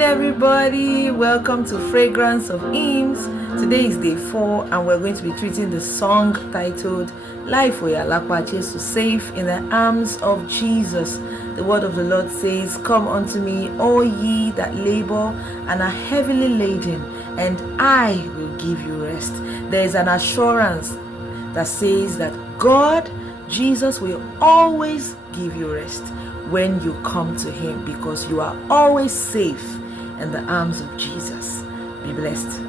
morning, everybody. Welcome to Fragrance of Hymns. Today is day 4, and we're going to be treating the song titled Life We Alakwa Jesu Safe in the Arms of Jesus. The word of the Lord says, "Come unto me, all ye that labor and are heavily laden, and I will give you rest." There is an assurance that says that God, Jesus, will always give you rest when you come to Him, because you are always safe in the arms of Jesus. Be blessed.